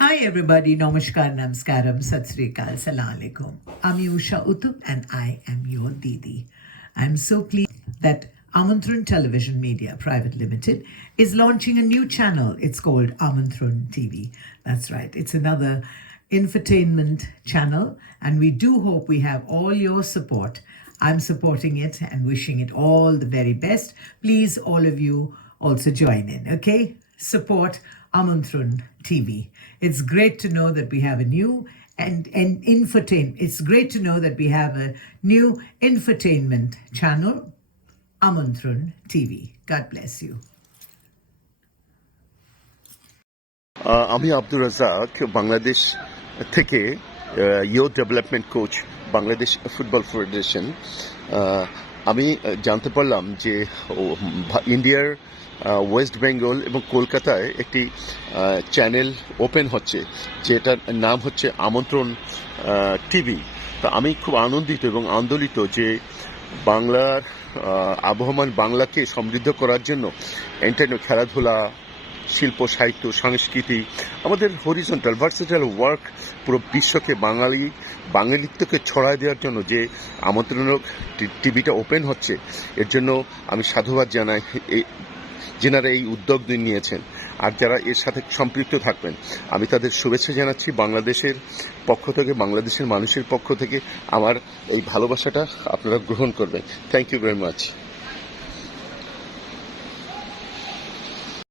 Hi everybody, Namaskar, Namaskaram, Sat Sri Akal, Salam Alaikum. I'm Usha Uttup and I am your Didi. I'm so pleased that Amantran Television Media Private Limited is launching a new channel. It's called Amantran TV. That's right, it's another infotainment channel and we do hope we have all your support. I'm supporting it and wishing it all the very best. Please, all of you, also join in, okay? Support Amantran TV. It's great to know that we have a new It's great to know that we have a new infotainment channel, Amantran TV. God bless you. আমি আব্দুর রাজ্জাক বাংলাদেশ থেকে youth development coach Bangladesh football federation. আমি জানতে পারলাম যে ইন্ডিয়ার West Bengal এবং কলকাতায় একটি চ্যানেল ওপেন হচ্ছে, যেটার নাম হচ্ছে আমন্ত্রণ টিভি। তা আমি খুব আনন্দিত এবং আন্দোলিত যে বাংলার আবহমান বাংলাকে সমৃদ্ধ করার জন্য খেলাধুলা, শিল্প, সাহিত্য, সংস্কৃতি, আমাদের হরিজন্টাল ভার্সেটাইল ওয়ার্ক পুরো বিশ্বকে বাঙালিত্বকে ছড়ায় দেওয়ার জন্য যে আমন্ত্রণক টিভিটা ওপেন হচ্ছে, এর জন্য আমি সাধুবাদ জানাই যেনারা এই উদ্যোগ নিয়েছেন। আর যারা এর সাথে সম্পৃক্ত থাকবেন, আমি তাদের শুভেচ্ছা জানাচ্ছি। বাংলাদেশের পক্ষ থেকে, বাংলাদেশের মানুষের পক্ষ থেকে আমার এই ভালোবাসাটা আপনারা গ্রহণ করবেন। Thank you very much.